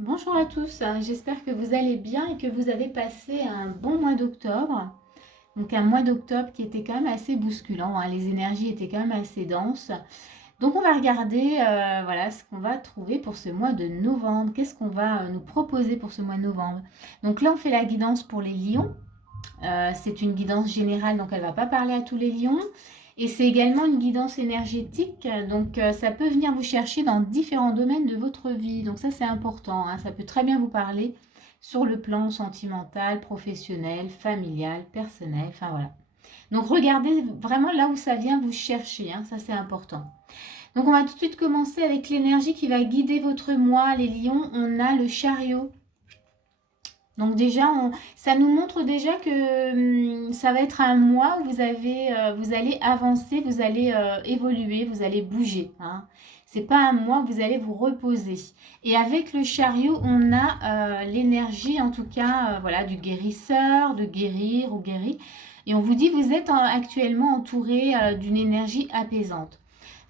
Bonjour à tous, j'espère que vous allez bien et que vous avez passé un bon mois d'octobre. Donc un mois d'octobre qui était quand même assez bousculant, hein, les énergies étaient quand même assez denses. Donc on va regarder voilà, ce qu'on va trouver pour ce mois de novembre. Qu'est-ce qu'on va nous proposer pour ce mois de novembre? Donc là on fait la guidance pour les lions. C'est une guidance générale, donc elle ne va pas parler à tous les lions. Et c'est également une guidance énergétique, donc ça peut venir vous chercher dans différents domaines de votre vie. Donc ça c'est important, hein. Ça peut très bien vous parler sur le plan sentimental, professionnel, familial, personnel, enfin voilà. Donc regardez vraiment là où ça vient vous chercher, hein. Ça c'est important. Donc on va tout de suite commencer avec l'énergie qui va guider votre mois, les lions. On a le chariot. Donc déjà, ça nous montre déjà que ça va être un mois où vous allez avancer, vous allez évoluer, vous allez bouger, hein. C'est pas un mois où vous allez vous reposer. Et avec le chariot, on a l'énergie, en tout cas, voilà, du guérisseur, de guérir ou guéri. Et on vous dit, vous êtes actuellement entouré d'une énergie apaisante.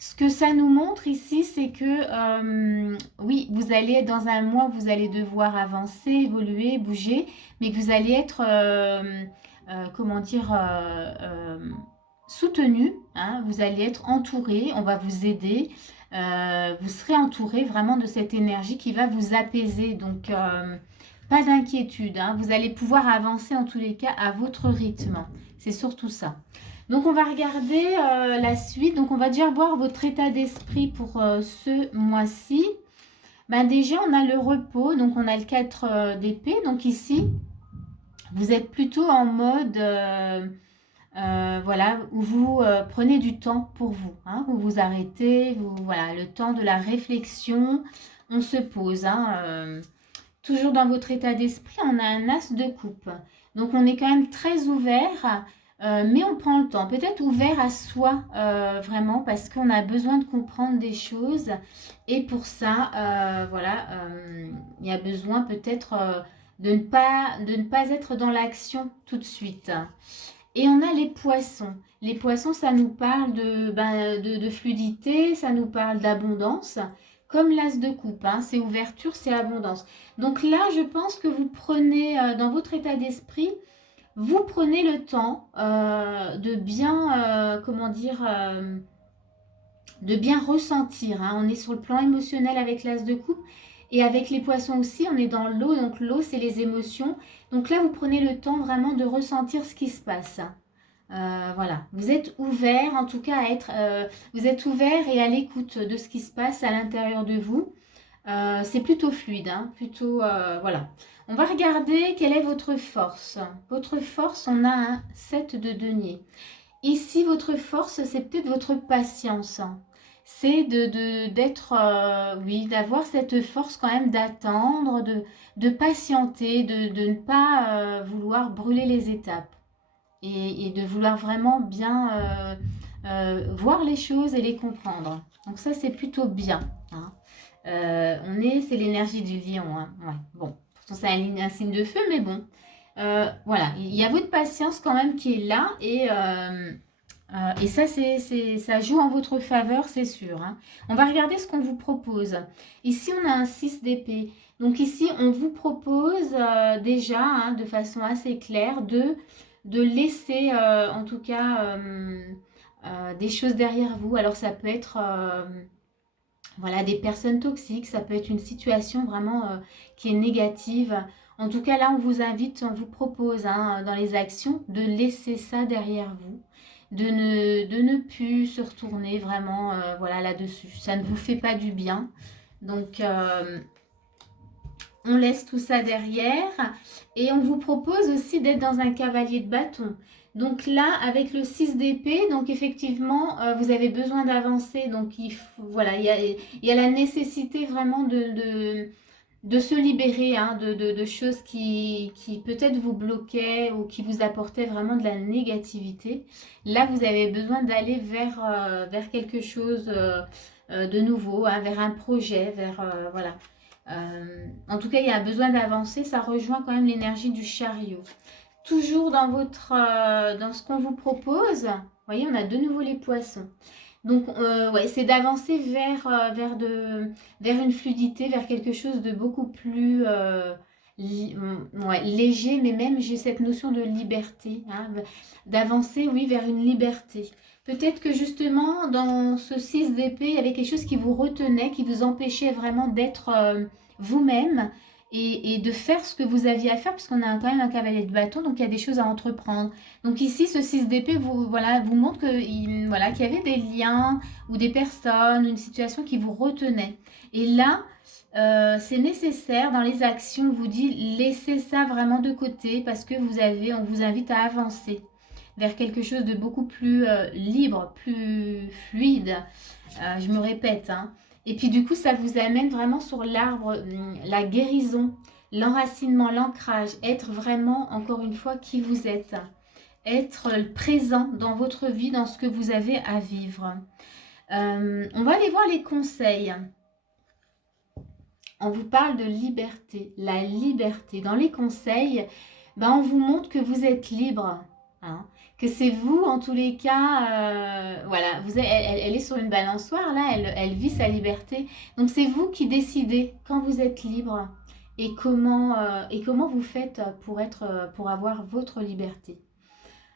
Ce que ça nous montre ici, c'est que oui, vous allez être dans un mois où vous allez devoir avancer, évoluer, bouger, mais que vous allez être, comment dire, soutenu, hein, vous allez être entouré, on va vous aider, vous serez entouré vraiment de cette énergie qui va vous apaiser. Donc, pas d'inquiétude, hein, vous allez pouvoir avancer en tous les cas à votre rythme. C'est surtout ça. Donc on va regarder la suite. Donc on va déjà voir votre état d'esprit pour ce mois-ci. Ben déjà on a le repos, donc on a le 4 d'épée. Donc ici, vous êtes plutôt en mode, voilà, où vous prenez du temps pour vous, hein, vous vous arrêtez, voilà, le temps de la réflexion, on se pose, hein, toujours dans votre état d'esprit, on a un as de coupe. Donc on est quand même très ouvert, mais on prend le temps. Peut-être ouvert à soi, vraiment, parce qu'on a besoin de comprendre des choses. Et pour ça, voilà, il y a besoin peut-être de ne pas être dans l'action tout de suite. Et on a les poissons. Les poissons, ça nous parle de fluidité, ça nous parle d'abondance. Comme l'as de coupe, hein, c'est ouverture, c'est abondance. Donc là, je pense que vous prenez, dans votre état d'esprit, vous prenez le temps de bien, comment dire, de bien ressentir, hein. On est sur le plan émotionnel avec l'as de coupe. Et avec les poissons aussi, on est dans l'eau. Donc l'eau, c'est les émotions. Donc là, vous prenez le temps vraiment de ressentir ce qui se passe. Voilà, vous êtes ouvert en tout cas à être, vous êtes ouvert et à l'écoute de ce qui se passe à l'intérieur de vous. C'est plutôt fluide, hein, plutôt, voilà. On va regarder quelle est votre force. Votre force, on a un 7 de denier. Ici, votre force, c'est peut-être votre patience, hein. C'est d'être, oui, d'avoir cette force quand même d'attendre, de patienter, de ne pas vouloir brûler les étapes et de vouloir vraiment bien voir les choses et les comprendre. Donc ça, c'est plutôt bien, hein. C'est l'énergie du lion, hein. Ouais, bon, pourtant c'est un signe de feu, mais bon. Voilà, il y a votre patience quand même qui est là et ça, ça joue en votre faveur, c'est sûr, hein. On va regarder ce qu'on vous propose. Ici, on a un 6 d'épée. Donc ici, on vous propose déjà, hein, de façon assez claire, de laisser en tout cas des choses derrière vous. Alors ça peut être voilà, des personnes toxiques, ça peut être une situation vraiment qui est négative. En tout cas là, on vous invite, on vous propose, hein, dans les actions de laisser ça derrière vous. De ne plus se retourner vraiment voilà, là-dessus. Ça ne vous fait pas du bien. Donc, on laisse tout ça derrière et on vous propose aussi d'être dans un cavalier de bâton. Donc là, avec le 6 d'épée, donc effectivement, vous avez besoin d'avancer. Donc voilà, il y a la nécessité vraiment de se libérer, hein, de choses qui peut-être vous bloquaient ou qui vous apportaient vraiment de la négativité. Là, vous avez besoin d'aller vers quelque chose de nouveau, hein, vers un projet, vers voilà. En tout cas, il y a besoin d'avancer. Ça rejoint quand même l'énergie du chariot. Toujours dans ce qu'on vous propose, vous voyez, on a de nouveau les poissons. Donc, ouais, c'est d'avancer vers une fluidité, vers quelque chose de beaucoup plus ouais, léger, mais même j'ai cette notion de liberté, hein, d'avancer, oui, vers une liberté. Peut-être que justement, dans ce 6 d'épée, il y avait quelque chose qui vous retenait, qui vous empêchait vraiment d'être vous-même et de faire ce que vous aviez à faire, parce qu'on a quand même un cavalier de bâton, donc il y a des choses à entreprendre. Donc ici, ce 6 d'épée vous, voilà, vous montre voilà, qu'il y avait des liens ou des personnes, une situation qui vous retenait. Et là, c'est nécessaire dans les actions, on vous dit, laissez ça vraiment de côté parce que on vous invite à avancer vers quelque chose de beaucoup plus libre, plus fluide. Je me répète, hein. Et puis du coup, ça vous amène vraiment sur l'arbre, la guérison, l'enracinement, l'ancrage, être vraiment, encore une fois, qui vous êtes, être présent dans votre vie, dans ce que vous avez à vivre. On va aller voir les conseils. On vous parle de liberté, la liberté. Dans les conseils, ben, on vous montre que vous êtes libre, hein, que c'est vous, en tous les cas, voilà, elle est sur une balançoire, là, elle vit sa liberté. Donc c'est vous qui décidez quand vous êtes libre et comment vous faites pour avoir votre liberté.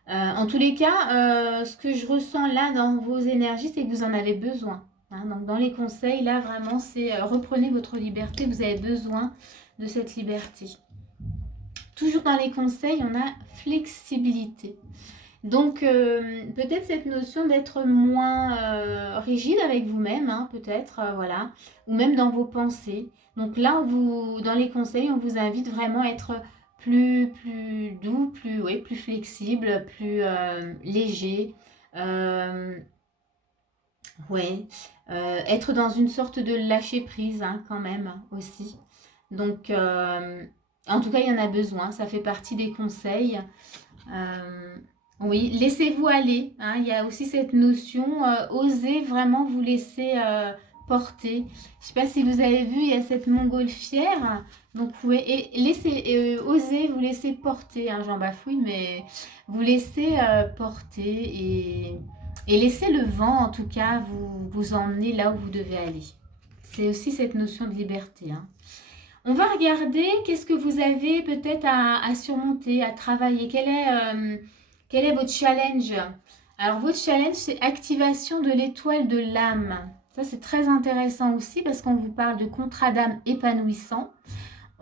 En tous les cas, ce que je ressens là dans vos énergies, c'est que vous en avez besoin. Hein. Donc dans les conseils, là vraiment, c'est reprenez votre liberté, vous avez besoin de cette liberté. Toujours dans les conseils, on a flexibilité. Donc peut-être cette notion d'être moins rigide avec vous-même, hein, peut-être, voilà, ou même dans vos pensées. Donc là, dans les conseils, on vous invite vraiment à être plus doux, plus flexible, plus léger. Euh, ouais, être dans une sorte de lâcher prise, hein, quand même aussi. Donc, en tout cas, il y en a besoin. Ça fait partie des conseils. Euh, oui, laissez-vous aller, hein. Il y a aussi cette notion, osez vraiment vous laisser porter. Je ne sais pas si vous avez vu, il y a cette montgolfière. Donc, osez vous laisser porter, hein, j'en bafouille, mais vous laissez porter et laissez le vent, en tout cas, vous emmener là où vous devez aller. C'est aussi cette notion de liberté, hein. On va regarder qu'est-ce que vous avez peut-être à surmonter, à travailler. Quel est votre challenge? Alors, votre challenge, c'est activation de l'étoile de l'âme. Ça, c'est très intéressant aussi parce qu'on vous parle de contrat d'âme épanouissant.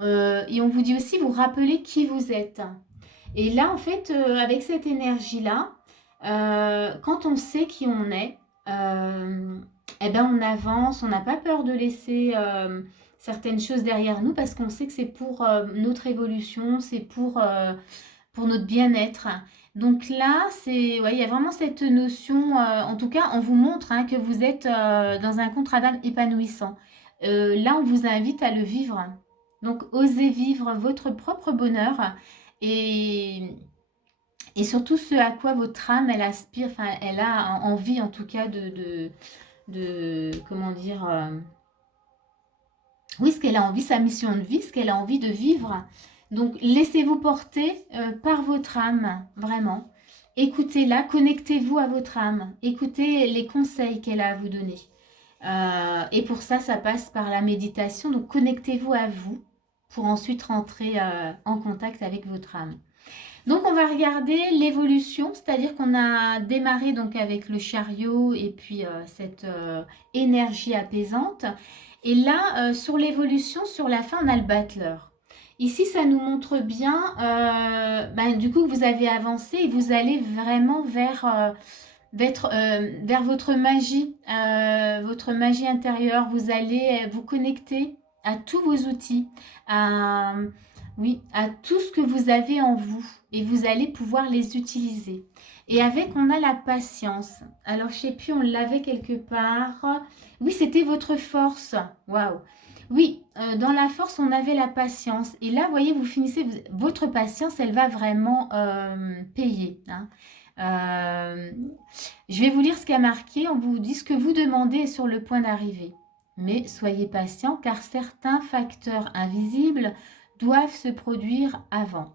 Et on vous dit aussi, vous rappelez qui vous êtes. Et là, en fait, avec cette énergie-là, quand on sait qui on est, eh ben on avance, on n'a pas peur de laisser certaines choses derrière nous parce qu'on sait que c'est pour notre évolution, c'est pour notre bien-être. Donc là, ouais, il y a vraiment cette notion, en tout cas, on vous montre, hein, que vous êtes dans un contrat d'âme épanouissant. Là, on vous invite à le vivre. Donc, osez vivre votre propre bonheur et, et surtout ce à quoi votre âme, elle aspire, enfin, elle a envie en tout cas comment dire, oui, ce qu'elle a envie, sa mission de vie, ce qu'elle a envie de vivre. Donc, laissez-vous porter par votre âme, vraiment. Écoutez-la, connectez-vous à votre âme. Écoutez les conseils qu'elle a à vous donner. Et pour ça, ça passe par la méditation. Donc, connectez-vous à vous pour ensuite rentrer en contact avec votre âme. Donc, on va regarder l'évolution, c'est-à-dire qu'on a démarré donc avec le chariot et puis cette énergie apaisante. Et là, sur l'évolution, sur la fin, on a le battleur. Ici, ça nous montre bien, du coup, vous avez avancé et vous allez vraiment vers votre magie intérieure. Vous allez vous connecter à tous vos outils, oui, à tout ce que vous avez en vous et vous allez pouvoir les utiliser. Et avec, on a la patience. Alors, je ne sais plus, on l'avait quelque part. Oui, c'était votre force. Waouh. Oui, dans la force, on avait la patience. Et là, vous voyez, vous finissez, votre patience, elle va vraiment payer, hein. Je vais vous lire ce qui a marqué. On vous dit ce que vous demandez est sur le point d'arriver. Mais soyez patient car certains facteurs invisibles doivent se produire avant.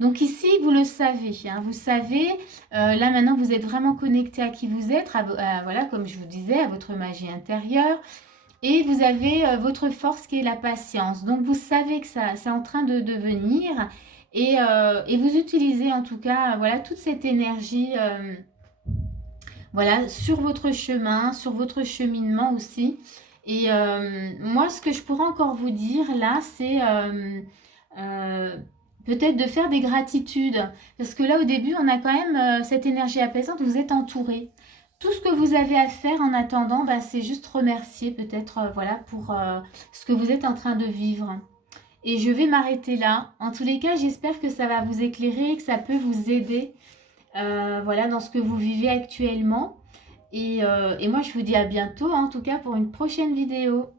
Donc ici, vous le savez, hein, vous savez, là maintenant, vous êtes vraiment connecté à qui vous êtes, voilà, comme je vous disais, à votre magie intérieure. Et vous avez votre force qui est la patience. Donc vous savez que ça, c'est en train de venir. Et vous utilisez en tout cas, voilà, toute cette énergie, voilà, sur votre chemin, sur votre cheminement aussi. Et moi, ce que je pourrais encore vous dire là, c'est euh, peut-être de faire des gratitudes. Parce que là, au début, on a quand même cette énergie apaisante, vous êtes entouré. Tout ce que vous avez à faire en attendant, bah, c'est juste remercier peut-être voilà, pour ce que vous êtes en train de vivre. Et je vais m'arrêter là. En tous les cas, j'espère que ça va vous éclairer, que ça peut vous aider voilà, dans ce que vous vivez actuellement. Et moi, je vous dis à bientôt, hein, en tout cas, pour une prochaine vidéo.